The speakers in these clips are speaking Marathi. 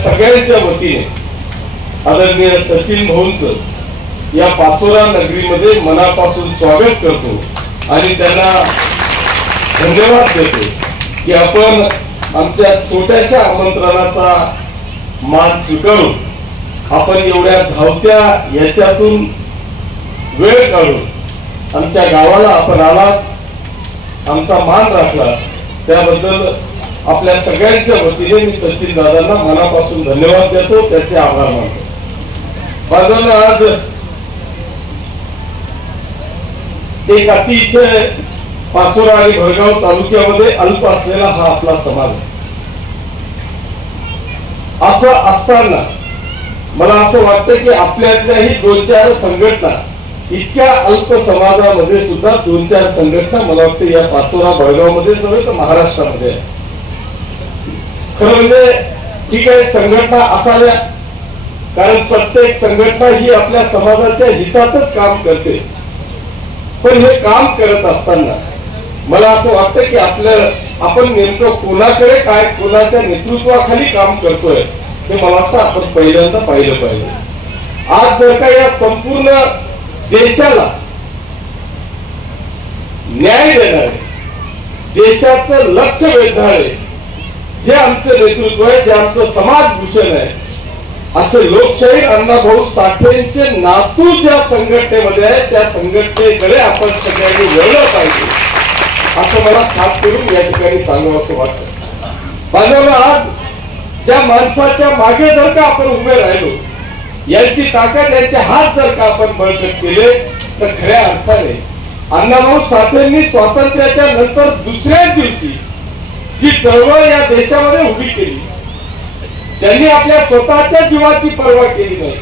सगळ्यांच्या वतीने आदरणीय सचिन भाऊंचं या पाचोरा नगरीमध्ये मनापासून स्वागत करतो आणि त्यांना धन्यवाद देतो की आपण आमच्या छोट्याशा आमंत्रणाचा मान स्वीकारून आपण एवढ्या धावत्या याच्यातून वेळ काढून आमच्या गावाला आपण आलात, आमचा मान राखला, त्याबद्दल आपल्या सगळ्यांच्या वतीने मी सचिन दादांना मनापासून धन्यवाद देतो, त्याचे आभार मानतो. बांधवांनो, आज एक अतिशय पाचोरा आणि भडगाव तालुक्यामध्ये अल्प असलेला हा आपला समाज आहे. असं असताना मला असं वाटतं की आपल्यातल्याही 2-4 संघटना, इतक्या अल्प समाजामध्ये सुद्धा 2-4 संघटना मला वाटतं या पाचोरा भडगाव मध्ये नव्हे तर महाराष्ट्रामध्ये आहे. खरं म्हणजे ठीक आहे, संघटना असाव्या, कारण प्रत्येक संघटना ही आपल्या समाजाच्या हिताचंच काम करते. पण हे काम करत असताना मला असं वाटतं की आपण नेमकं कोणाकडे काय, कोणाच्या नेतृत्वाखाली काम करतोय हे मला वाटतं आपण पहिल्यांदा पाहिलं पाहिजे. आज जर का या संपूर्ण देशाला न्याय देणारे, देशाचं लक्ष वेधणारे जे आमचं नेतृत्व आहे, जे आमचं समाजभूषण आहे, असे लोकशाहीर अण्णाभाऊ साठेंचे नातू ज्या संघटनेमध्ये आहे त्या संघटनेकडे आपण सगळ्यांनी वळलं पाहिजे, असं मला खास करून या ठिकाणी सांगावं असं वाटतं. बांधवांनो, आज ज्या माणसाच्या मागे जर का आपण उभे राहिलो, यांची ताकद, यांचे हात जर का आपण बळकट केले, तर खऱ्या अर्थाने अण्णाभाऊ साठेंनी स्वातंत्र्याच्या नंतर दुसऱ्याच दिवशी जी चळवळ या देशामध्ये उभी केली, त्यांनी आपल्या स्वतःच्या जीवाची पर्वा केली नाही,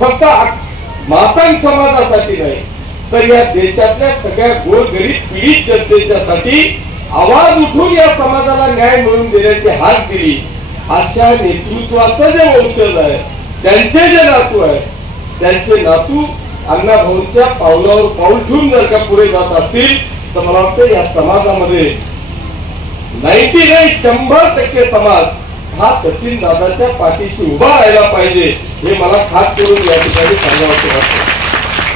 फक्त मातंग समाजासाठी नाही तर या देशातल्या सगळ्या गोरगरीब पीडित जनतेच्यासाठी आवाज उठून या समाजाला न्याय मिळवून देण्याची हाक दिली. अशा नेतृत्वाचं जे वंशज आहे, त्यांचे जे नातू आहे, त्यांचे नातू अण्णाभाऊंच्या पावलावर पाऊल ठेवून जर का पुढे जात असतील तर मला वाटतं या समाजामध्ये 100% समाज हा सचिन दादाच्या पाठीशी उभा राहायला पाहिजे, हे मला खास करून या ठिकाणी सांगावं वाटतं.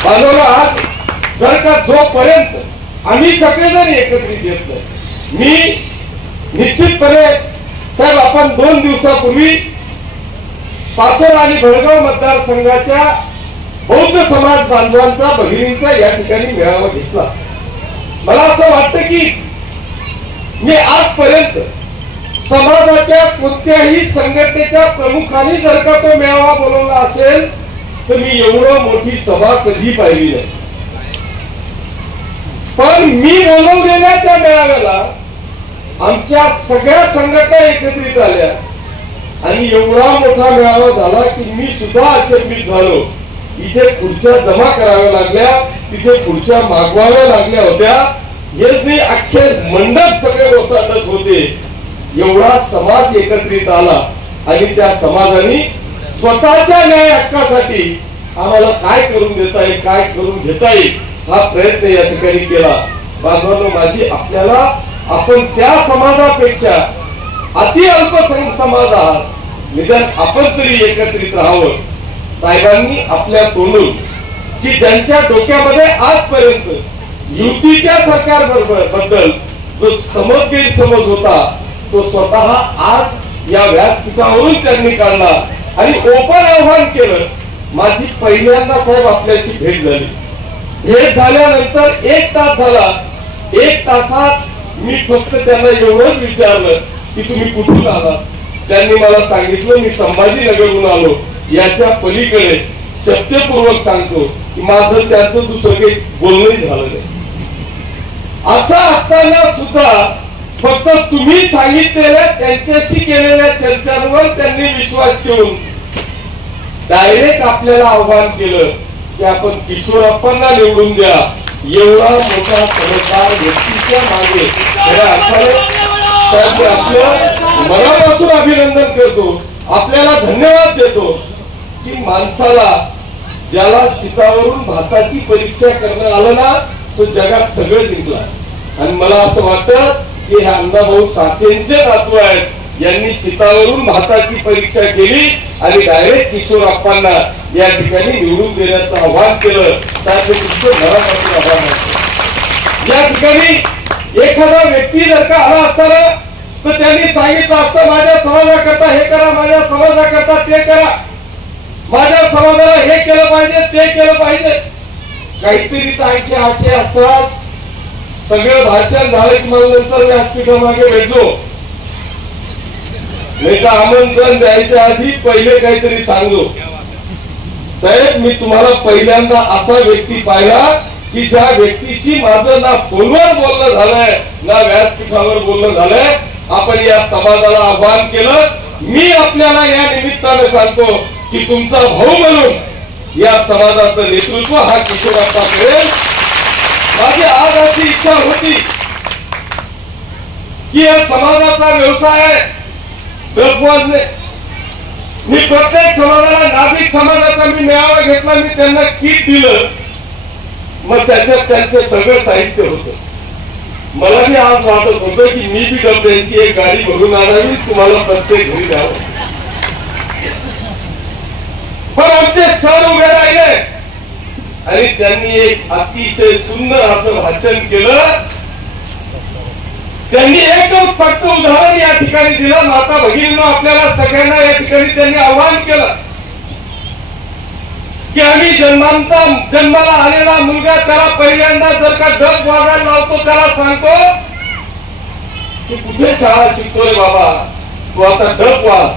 बांधवांनो, आज जर का जोपर्यंत आम्ही सगळेजण एकत्रित येत नाही, मी निश्चितपणे साहेब, आपण 2 दिवसापूर्वी पाचोरा आणि भडगाव मतदारसंघाच्या बौद्ध समाज बांधवांचा, भगिनींचा या ठिकाणी मेळावा घेतला. मला असं वाटतं की मी आजपर्यंत समाजाच्या कोणत्याही संघटनेच्या प्रमुखांनी जर का तो मेळावा बोलवला असेल तर मी एवढं मोठी सभा कधी पाहिली नाही. पण मी बोलवलेल्या त्या मेळाव्याला आमच्या सगळ्या संघटना एकत्रित आल्या आणि एवढा मोठा मेळावा झाला की मी सुद्धा अचंबित झालो. इथे खुर्च्या जमा कराव्या लागल्या, तिथे खुर्च्या मागवाव्या लागल्या होत्या, हेच नाही अख्खे मंडप सगळे ओसाटत होते. एवढा समाज एकत्रित आला आणि त्या समाजाने स्वतःच्या न्याय हक्कासाठी आम्हाला काय करून देता येईल, काय करून घेता येईल हा प्रयत्न या ठिकाणी केला. बांधवांनो, माझी आपल्याला, आपण त्या समाजापेक्षा अति अल्पसंख्याक समाज आहात, निदान आपण तरी एकत्रित राहावं. साहेबांनी आपल्या तोंडून की ज्यांच्या डोक्यामध्ये आजपर्यंत युतीच्या सरकार बद्दल जो गैरसमज होता तो स्वतः आज या व्यासपीठावरून त्यांनी काढला आणि ओपन आव्हान केलं. माझी पहिल्यांदा साहेब आपल्याशी भेट झाली. भेट झाल्यानंतर 1 तास झाला. 1 तासात मी फक्त त्यांना एवढंच विचारलं की तुम्ही कुठून आलात. त्यांनी मला सांगितलं मी संभाजीनगरहून आलो. याच्या पलीकडे शब्दपूर्वक सांगतो की माझं त्यांचं दुसरं काही बोलणंही झालं नाही. असं असताना सुद्धा फक्त तुम्ही सांगितलेल्या त्यांच्याशी केलेल्या चर्चांवर त्यांनी विश्वास ठेवून डायरेक्ट आपल्याला आव्हान केलं की आपण किशोरप्पांना निवडून द्या. एवढा मोठा समजदार व्यक्तीच्या मागे खऱ्या अर्थाने साहेब आपलं मनापासून अभिनंदन करतो, आपल्याला धन्यवाद देतो की माणसाला ज्याला शीतावरून भाताची परीक्षा करणं आलं ना तो जगात सगळं जिंकला. आणि मला असं वाटतं की हे अण्णाभाऊ साठेंचे नातू आहेत, यांनी शीतावरून भाताची परीक्षा केली आणि डायरेक्ट किशोरप्पांना या ठिकाणी निवडून देण्याचं आवाहन केलं. साहेब तुमचं घरापासून आव्हान आहे. या ठिकाणी एखादा व्यक्ती जर का आला असताना तर त्यांनी सांगितलं असतं माझ्या समाजाकरता हे करा, माझ्या समाजाकरता ते करा, माझ्या समाजाला हे केलं पाहिजे ते केलं पाहिजे. काहीतरी तांखे असे असतात. सगळं भाषण झालं की मला नंतर व्यासपीठामागे भेटलो, नाही तर आमंत्रण द्यायच्या आधी पहिले काहीतरी सांगलो. साहेब मी तुम्हाला पहिल्यांदा असा व्यक्ती पाहिला की ज्या व्यक्तीशी माझं ना फोनवर बोलणं झालंय ना व्यासपीठावर बोलणं झालंय. आपण या समाजाला आवाहन केलं. मी आपल्याला या निमित्ताने सांगतो की तुमचा भाऊ म्हणून या समाजाचं नेतृत्व हा किशोरप्पा करेल. माझी आज अशी इच्छा होती की या समाजाचा व्यवसाय आहे ड्रग वाजणे. मी प्रत्येक समाजाला नाभिक समाजाचा मी मेळावा घेतला, मी त्यांना किट दिलं, मग त्याच्यात त्यांचं सगळं साहित्य होतं. मला बी आज वाटत होतं की मी बी डब्यांची एक गाडी भरून आणावी, तुम्हाला प्रत्येक घरी द्यावं. पण आमचे सर उभे राहिले आणि त्यांनी एक अतिशय सुंदर असं भाषण केलं. त्यांनी एकच फक्त उदाहरण या ठिकाणी दिलं. माता भगिनींनो आपल्याला सगळ्यांना या ठिकाणी त्यांनी आवाहन केलं की आम्ही जन्माला आलेला मुलगा त्याला पहिल्यांदा जर का ड्रग वाजायला लावतो त्याला सांगतो की कुठे शाळा शिकतो रे बाबा, तू आता ड्रग वाज.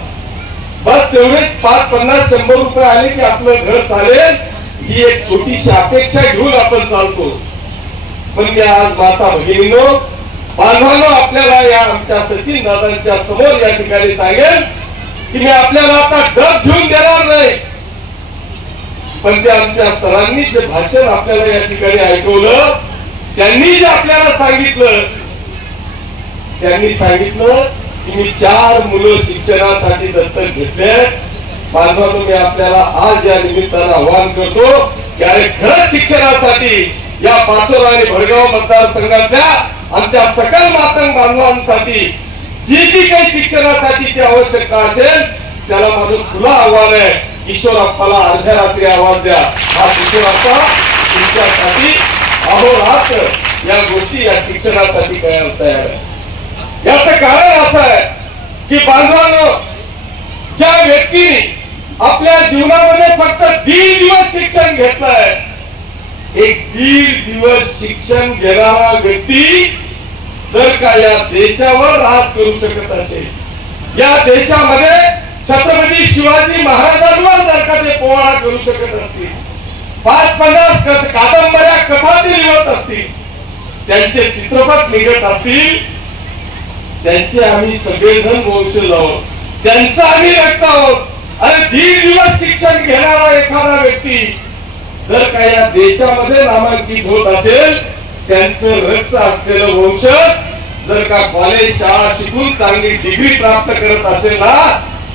बस तेवढेच 5, 50, 100 रुपये आले की आपलं घर चालेल, ही एक छोटीशी अपेक्षा घेऊन आपण चालतो. पण मी आज माता भगिनींनो बांधवांनो आपल्याला या आमच्या सचिन दादांच्या समोर या ठिकाणी सांगेल की मी आपल्याला आता ड्रग घेऊन देणार नाही. पण ते आमच्या सरांनी जे भाषण आपल्याला या ठिकाणी ऐकवलं, त्यांनी जे आपल्याला सांगितलं, त्यांनी सांगितलं की मी 4 मुलं शिक्षणासाठी दत्तक घेतले. बांधवांनो मी आपल्याला आज या निमित्तानं आवाहन करतो की अरे खरंच शिक्षणासाठी या पाचोरा आणि भडगाव मतदारसंघातल्या आमच्या सकल मातंग बांधवांसाठी जी काही शिक्षणासाठीची आवश्यकता असेल त्याला माझं खुलं आव्हान आहे. किशोरप्पाला अर्ध्या रात्री आवाज द्या. हा किशोरप्पा तुमच्यासाठी अहोरात्र या गोष्टी या शिक्षणासाठी तयार आहे. याचं कारण असं आहे की बांधवांनो ज्या व्यक्तीने आपल्या जीवनामध्ये फक्त 1.5 दिवस शिक्षण घेतलंय, एक 1.5 दिवस शिक्षण घेणारा व्यक्ती जर का या देशावर राज करू शकत असेल, या देशामध्ये छत्रपती शिवाजी महाराजांवर जर का ते पोवाडा करू शकत असतील, 5-50 कादंबऱ्या कथा ते लिहत असतील, त्यांचे चित्रपट निघत असतील, त्यांचे आम्ही सगळेजण वंशज आहोत, त्यांचा आम्ही रक्त आहोत. अरे 1.5 दिवस शिक्षण घेणारा एखादा व्यक्ती जर का या देशामध्ये नामांकित होत असेल, त्यांचं रक्त असलेलं वंशज जर का कॉलेज शाळा शिकून चांगली डिग्री प्राप्त करत असेल ना,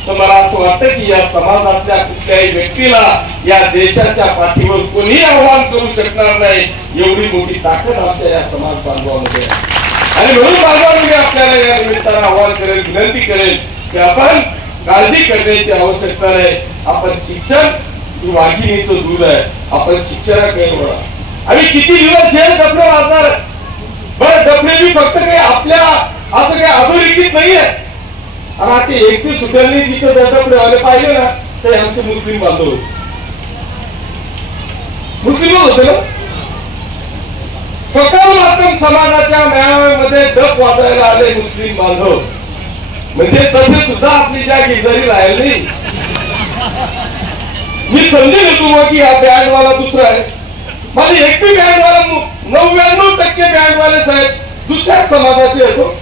तर मला असं वाटतं की या समाजातल्या कुठल्याही व्यक्तीला या देशाच्या पाठीवर कोणी आव्हान करू शकणार नाही. एवढी मोठी ताकद आमच्या या समाज बांधवांमध्ये आहे. आणि म्हणून बांधवांमध्ये आपल्याला या निमित्तानं आव्हान करेल, विनंती करेल की आपण काळजी करण्याची आवश्यकता नाही. आपण शिक्षण ही वाघिणीचं दूध आहे. आपण शिक्षणाकडे वळा. आणि किती दिवस हे डफळे वाजणार? बरं डफळे बी फक्त काही आपल्या असं काही अधोरेखित नाहीये. आणि आता एकटी सुटेलनी तिथं जर डफळे आले पाहिजे ना, ते आमचे मुस्लिम बांधव होते. मुस्लिम होते ना. सकल मातंग समाजाच्या मेळाव्यामध्ये डफ वाजायला आले मुस्लिम बांधव, म्हणजे तसे सुद्धा आपली ज्या गिरदारी राहिली नाही. मी समजून येतो की हा बँडवाला दुसरा आहे. माझी एकटी बँडवाला 99% बँडवाले साहेब दुसऱ्या समाजाचे येतो.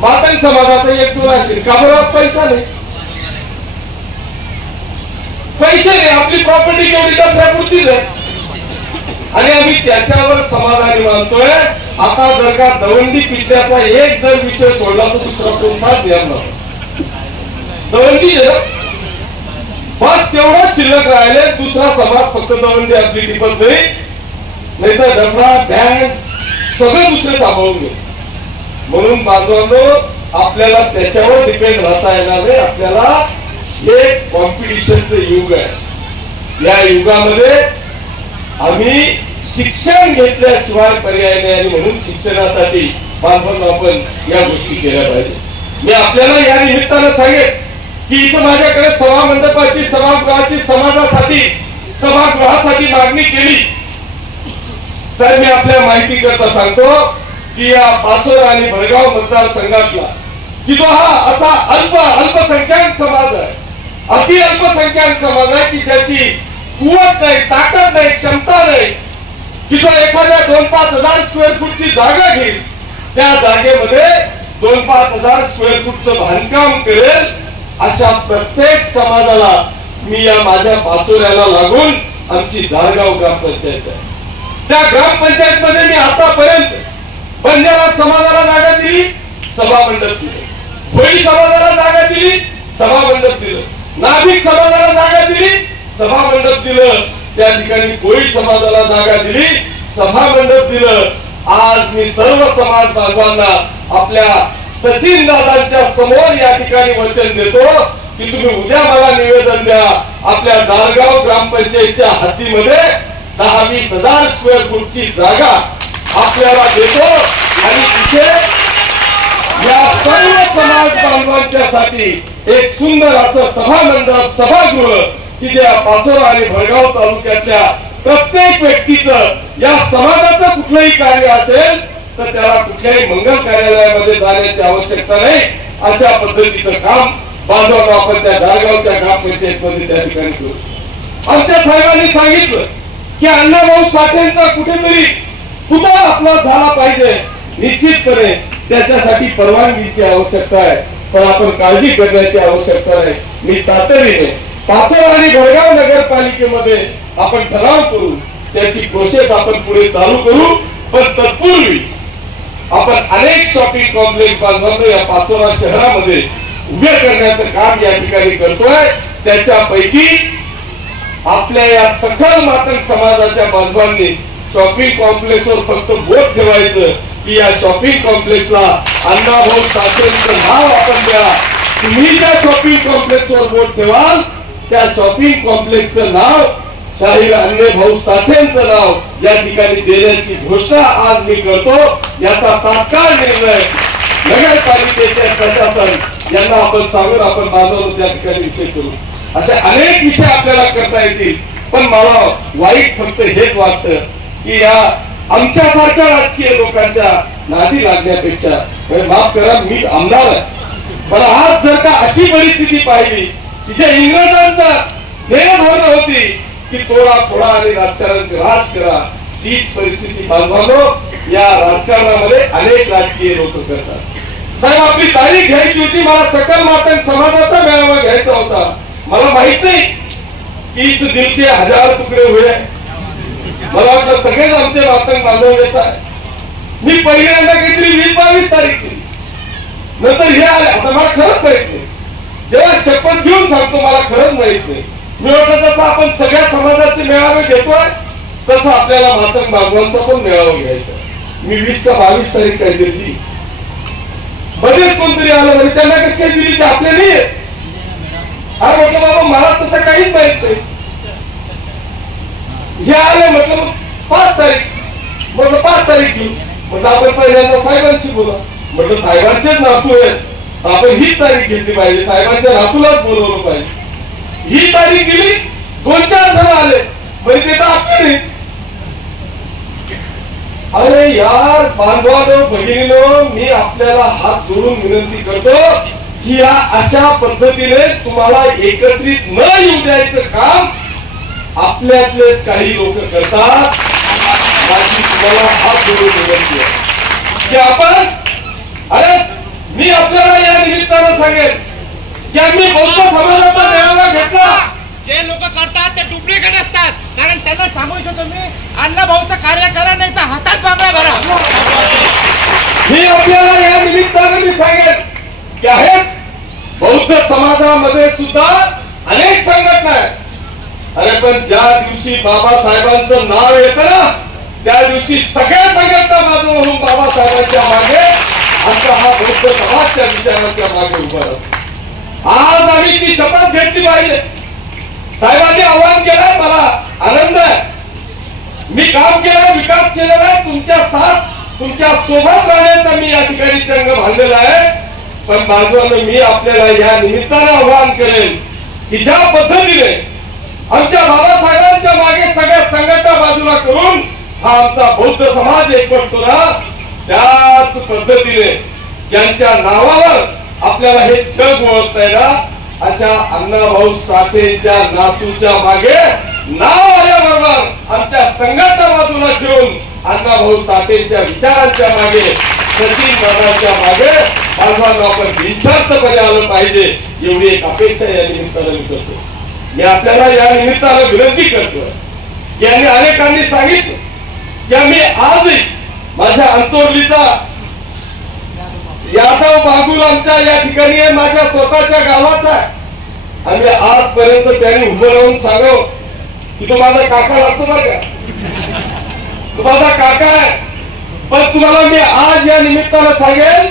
मातंग समाजाचा 1-2 असेल. का बरं? पैसा नाही. पैसे नाही. आपली प्रॉपर्टी केवढी डफऱ्यापुरतीच आहे आणि आम्ही त्याच्यावर समाधानी मानतोय. आता जर का दवंडी पिटण्याचा एक जर विषय सोडला तर दुसरा कोणताच ध्यान नव्हतं. दवंडी बस तेवढंच शिल्लक राहिले. दुसरा समाज फक्त दवंडी आपली टिपत नाही तर डफळा बँड सगळे दुसरे सांभाळून घेऊ. म्हणून बांधवांनो आपल्याला त्याच्यावर डिपेंड राहता येणार नाही. आपल्याला हे कॉम्पिटिशनचं युग आहे. या युगामध्ये आम्ही शिक्षण घेतल्याशिवाय पर्याय नाही आणि म्हणून शिक्षणासाठी आपण या गोष्टी केल्या पाहिजे. मी आपल्याला या निमित्तानं सांगेन की इथं माझ्याकडे सभा मंडपाची सभागृहाची सभागृहासाठी मागणी केली. साहेब, मी आपल्या माहिती करता सांगतो की या पाचोरा आणि भडगाव मतदारसंघातला की जो हा असा अल्पसंख्याक समाज आहे, अति अल्पसंख्याक समाज आहे की ज्याची कुवत नाही, ताकद नाही, क्षमता नाही की जो एखाद्या 2-5 हजार स्क्वेअर फूटची जागा घेईल, त्या जागेमध्ये 2-5 हजार स्क्वेअर फूटचं बांधकाम करेल. अशा प्रत्येक समाजाला मी या माझ्या पाचोऱ्याला लागून आमची झारगाव ग्रामपंचायत आहे, त्या ग्रामपंचायत मध्ये मी आतापर्यंत बंजारा समाजाला जागा दिली, सभा मंडप दिलं, भोई समाजाला जागा दिली, सभा मंडप दिलं, नाभिक समाजाला जागा दिली, सभा मंडप दिलं, त्या ठिकाणी कोळी समाजाला जागा दिली, सभा मंडप दिलं. आज मी सर्व समाज बांधवांना आपल्या सचिन दादांच्या समोर या ठिकाणी वचन देतो की तुम्ही उद्या मला निवेदन द्या, आपल्या जारगाव ग्रामपंचायतच्या हद्दीमध्ये 10-20 हजार स्क्वेअर फूटची जागा आपल्याला देतो आणि तिथे या सर्व समाज बांधवांच्या साठी एक सुंदर असं सभा मंडप सभागृह की जे पाचोरा आणि भडगाव तालुक्यातल्या प्रत्येक व्यक्तीचं या समाजाचं कुठलंही कार्य असेल तर त्याला कुठल्याही मंगल कार्यालयामध्ये जाण्याची आवश्यकता नाही. अशा पद्धतीचं काम बांधवांना आपण त्या जारगावच्या ग्रामपंचायत मध्ये त्या ठिकाणी करू. आमच्या साहेबांनी सांगितलं की अण्णाभाऊ साठेंचा कुठेतरी पुतळा आपला झाला पाहिजे. निश्चितपणे त्याच्यासाठी परवानगीची आवश्यकता आहे, पण आपण काळजी करण्याची आवश्यकता नाही. मी तातडीने पाचोरा आणि भडगाव नगरपालिकेमध्ये आपण ठराव करू, त्याची प्रोसेस आपण पुढे चालू करू. पण तत्पूर्वी आपण अनेक शॉपिंग कॉम्प्लेक्स बांधवांना या पाचोरा शहरामध्ये उभे करण्याचं काम या ठिकाणी करतोय. त्याच्यापैकी आपल्या या सखल मातंग समाजाच्या बांधवांनी शॉपिंग कॉम्प्लेक्सवर फक्त बोट ठेवायचं की या शॉपिंग कॉम्प्लेक्सला अण्णाभाऊ साठेंचं नाव आपण द्या. तुम्ही ज्या शॉपिंग कॉम्प्लेक्सवर बोट ठेवाल त्या शॉपिंग कॉम्प्लेक्सचं नाव शाहीर अण्णाभाऊ साठेंचं नाव या ठिकाणी देण्याची घोषणा आज मी करतो. याचा तात्काळ निर्णय नगरपालिकेचे प्रशासन यांना आपण सांगून आपण बांधवून त्या ठिकाणी विषय करू. असे अनेक विषय आपल्याला करता येतील, पण मला वाईट फक्त हेच वाटतं की या आमच्यासारख्या राजकीय लोकांच्या नादी लागण्यापेक्षा, माफ करा मी आमदार आहे, पण आज जर का अशी परिस्थिती पाहिली की जे इंग्रजांचा ध्येय धोरण होती की तोडा फोडा आणि राज करा, तीच परिस्थिती बांधवांनो या राजकारणामध्ये अनेक राजकीय लोक करतात. साहेब, आपली तारीख घ्यायची होती, मला सकल मातंग समाजाचा मेळावा घ्यायचा होता. मला माहित नाही की इस दिल के 1000 तुकडे हुए. मला वाटलं सगळेच आमचे मातंग बांधव येत आहे. मी पहिल्यांदा काहीतरी 20-22 तारीख केली, नंतर हे आले. आता मला खरंच माहित नाही, जेव्हा शपथ घेऊन सांगतो मला खरंच माहित नाही. मी म्हटलं जसं आपण सगळ्या समाजाचे मेळावे घेतोय तसं आपल्याला मातंग बांधवांचा पण मेळावा घ्यायचा. मी 20 का 22 तारीख काय दिली, मध्येच कोणतरी आलं म्हणजे त्यांना कसं काय दिली ते आपल्या नाही. हा म्हटलं बाबा मला तसं काहीच माहित नाही. हे आले म्हटलं मग 5 तारीख, म्हटलं 5 तारीख घेऊ. म्हटलं आपण पहिल्यांदा साहेबांशी बोला. म्हटलं साहेबांचेच नातू आहेत, आपण हीच तारीख घेतली पाहिजे, साहेबांच्या नातूलाच बोलवलं पाहिजे. ही तारीख दिली, 2-4 जण आले म्हणजे ते तर आपले नाही. अरे यार बांधवांनो भगिनीनो, मी आपल्याला हात जोडून विनंती करतो की या अशा पद्धतीने तुम्हाला एकत्रित न येऊ द्यायचं काम आपल्यातलेच काही लोक करतात. माझी तुम्हाला हात जोडून विनंती आहे की आपण, अरे मी आपल्याला या निमित्तानं सांगेन की आम्ही बौद्ध समाजाचा मेळावा घेतला. जे लोक करतात ते डुप्लिकेट असतात, कारण त्यांना सांगू इच्छितो मी अण्णाभाऊचं कार्य करा, नाही तर हातात बांगड्या भरा. मी आपल्याला या निमित्तानं मी सांगेन की आहेत बौद्ध समाजामध्ये सुद्धा अनेक संघटना आहेत. अरे पण ज्या दिवशी बाबासाहेबांचं नाव येतं ना त्या दिवशी सगळ्या संघटना बाजू होऊन बाबासाहेबांच्या मागे आमचा हा बौद्ध समाज त्या विचारांच्या मागे उभा राहतो. आज आम्ही ती शपथ घेतली पाहिजे. साहेबांनी आवाहन केलंय, मला आनंद आहे. मी काम केलं, विकास केलेला आहे, तुमच्या साथ तुमच्या सोबत राहण्याचा मी या ठिकाणी चंग बांधलेला आहे. पण बाजूला मी आपल्याला या निमित्तानं आवाहन करेन की ज्या पद्धतीने आमच्या बाबासाहेबांच्या मागे सगळ्या संघटना बाजूला करून हा आमचा बौद्ध समाज एकवटतो ना, त्याच पद्धतीने ज्यांच्या नावावर आपल्याला हे जग ओळखतंय ना, अशा अण्णाभाऊ साठेंच्या नातूच्या मागे नाव आल्याबरोबर आमच्या संघटना बाजूला ठेवून अण्णाभाऊ साठेंच्या विचारांच्या मागे, सचिन दादांच्या मागे बाजूला आपण बिनशर्तपणे आलं पाहिजे, एवढी एक अपेक्षा या निमित्तानं मी करतो. मी आपल्याला या निमित्तानं विनंती करतोय की यांनी अनेकांनी सांगितलं की आम्ही आजही माझ्या अंतोर्लीचा यादव बागुल आमच्या या ठिकाणी आहे, माझ्या स्वतःच्या गावाचा आहे. आम्ही आजपर्यंत त्यांनी उभं राहून सांगाव की तो माझा काका लागतो बरं का, तो माझा काका आहे. पण तुम्हाला मी आज या निमित्तानं सांगेल,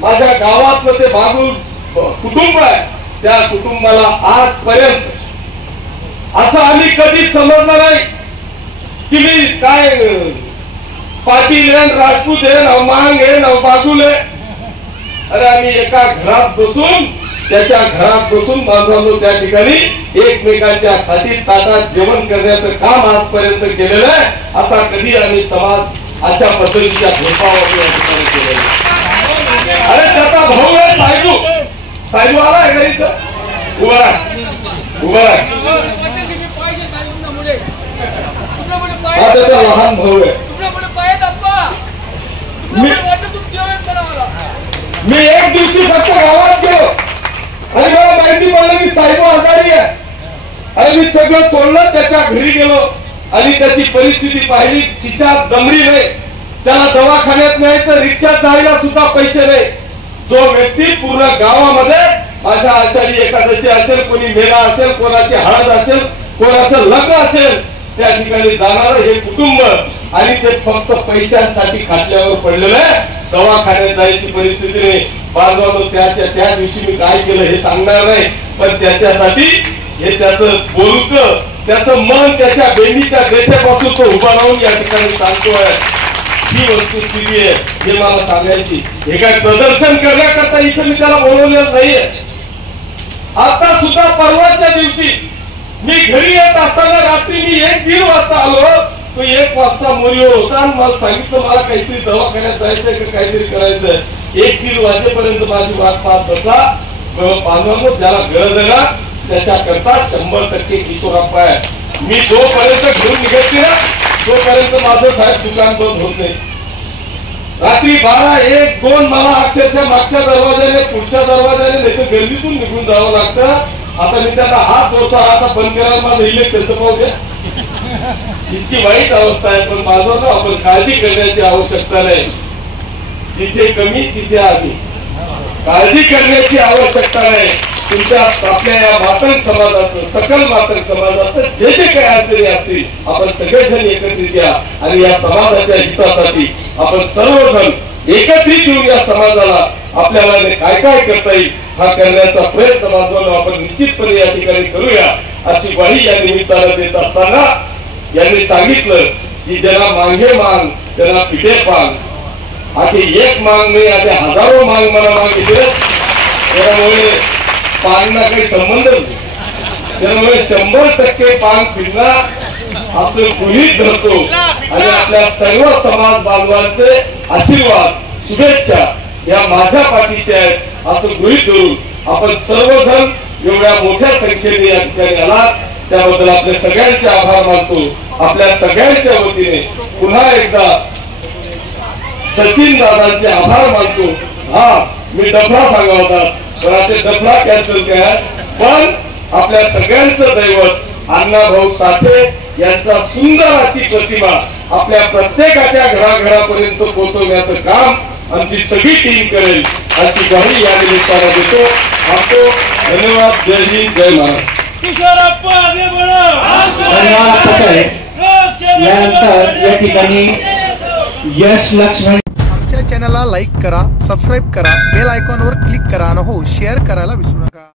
माझ्या गावातलं ते बागुल कुटुंब आहे, त्या कुटुंबाला आजपर्यंत असं आम्ही कधी समजलं नाही की मी काय पाटील आहे, राजपूत आहे, न मांग आहे, न बागुल आहे. अरे आम्ही एका घरात बसून, त्याच्या घरात बसून बांधवांनो त्या ठिकाणी एकमेकांच्या थाटीत ताटात जेवण करण्याचं काम आजपर्यंत केलेलं आहे. असा कधी आम्ही समाज अशा पद्धतीच्या भेदभावावर या ठिकाणी केलेला आहे. अरे त्याचा भाऊ आहे साहेबू, साहेबू आला आहे घरी तर उभा आहे, उभा आहे. हा त्याचा लहान भाऊ आहे. मी एक दिवशी फक्त गावात गेलो आणि मला माहिती पडलं की साहेब आजारी आहे. आणि मी सगळं सोडलं, त्याच्या घरी गेलो आणि त्याची परिस्थिती पाहिली. खिशात दमडी नाही, त्याला दवाखान्यात न्यायचं, रिक्षात जायला सुद्धा पैसे नाही. जो व्यक्ती पूर्ण गावामध्ये माझ्या आषाढी एकादशी असेल, कोणी मेला असेल, कोणाची हळद असेल, कोणाचं लग्न असेल, त्या ठिकाणी जाणार हे कुटुंब, आणि ते फक्त पैशांसाठी खाटल्यावर पडलेलं आहे. दवाखान्यात जायची परिस्थिती नाही. बांधवांनो त्या दिवशी मी काय केलं हे सांगणार नाही, पण त्याच्यासाठी हे त्याचं बोलकं, त्याचं मन त्याच्या बेंबीच्या देठेपासून तो उभा राहून या ठिकाणी सांगतोय. ही वस्तुस्थिती आहे, हे मला सांगायची. हे काय प्रदर्शन करण्याकरता इथं मी त्याला बोलवलेलं नाहीये. आता सुद्धा परवाच्या दिवशी मी घरी येत असताना रात्री मी 1-1:30 वाजता आलो. तो 1 वाजता मोरीवर होता आणि मला सांगितलं मला काहीतरी दवाखान्यात जायचंय का काहीतरी करायचंय. 1-1:30 वाजेपर्यंत माझी वाट पाहत बसला. बांधवांनो ज्याला गरज आहे ना त्याच्याकरता 100% किशोरप्पा आहे. मी जोपर्यंत घेऊन निघायची ना तोपर्यंत माझं साहेब दुकान बंद होत नाही. रात्री 12-1-2 मला अक्षरशः मागच्या दरवाजाने पुढच्या दरवाजाने नाही तर गर्दीतून निघून जावं लागतं. आता मी त्यांना हात जोडतो, आता बंद करायला माझं इलेक्शन तर पाहू द्या. इतकी वाईट अवस्था आहे. पण बांधवांनो आपण काळजी करण्याची आवश्यकता नाही. जिथे कमी तिथे आधी काळजी करण्याची आवश्यकता नाही. तुमच्या आपल्या या मातंग समाजाचं, सकल मातंग समाजाचं जे जे काही अडचणी असतील आपण सगळेजण एकत्रित या आणि या समाजाच्या हितासाठी आपण सर्वजण एकत्रित येऊन या समाजाला आपल्याला काय काय करता येईल हा करण्याचा प्रयत्न बांधवांनो आपण निश्चितपणे या ठिकाणी करूया, अशी ग्वाही या निमित्तानं देत असताना यांनी सांगितलं की ज्याला मागे मांग त्याला फिटे पांग. आधी एक मांग नाही, आधी हजारो मांग मला मागितले. त्यामुळे पांगना काही संबंध नाही. त्यामुळे 100% पांग फिरणार असं गृहीत धरतो आणि आपल्या सर्व समाज बांधवांचे आशीर्वाद, शुभेच्छा या माझ्या पाठीशी आहेत असं गृहीत धरून आपण सर्वजण एवढ्या मोठ्या संख्येने या ठिकाणी आलात त्याबद्दल आपले सगळ्यांचे आभार मानतो. आपल्या सगळ्यांच्या वतीने पुन्हा एकदा सचिन दादांचे आभार मानतो. हा मी डफळा सांगा होता पण आता डफळा कॅन्सल केला. पण आपल्या सगळ्यांचं दैवत अण्णाभाऊ साठे यांचा सुंदर अशी प्रतिमा आपल्या प्रत्येकाच्या घराघरापर्यंत पोहोचवण्याचं काम आमची सगळी टीम करेल अशी ग्वाही या निमित्तानं देतो. आपको धन्यवाद. जय हिंद, जय महाराष्ट्र. धन्यवाद. कसं आहे यानंतर या ठिकाणी यश लक्ष्मण आमच्या चॅनलला लाईक करा, सबस्क्राईब करा, बेल आयकॉनवर क्लिक करा आणि हो शेअर करायला विसरू नका.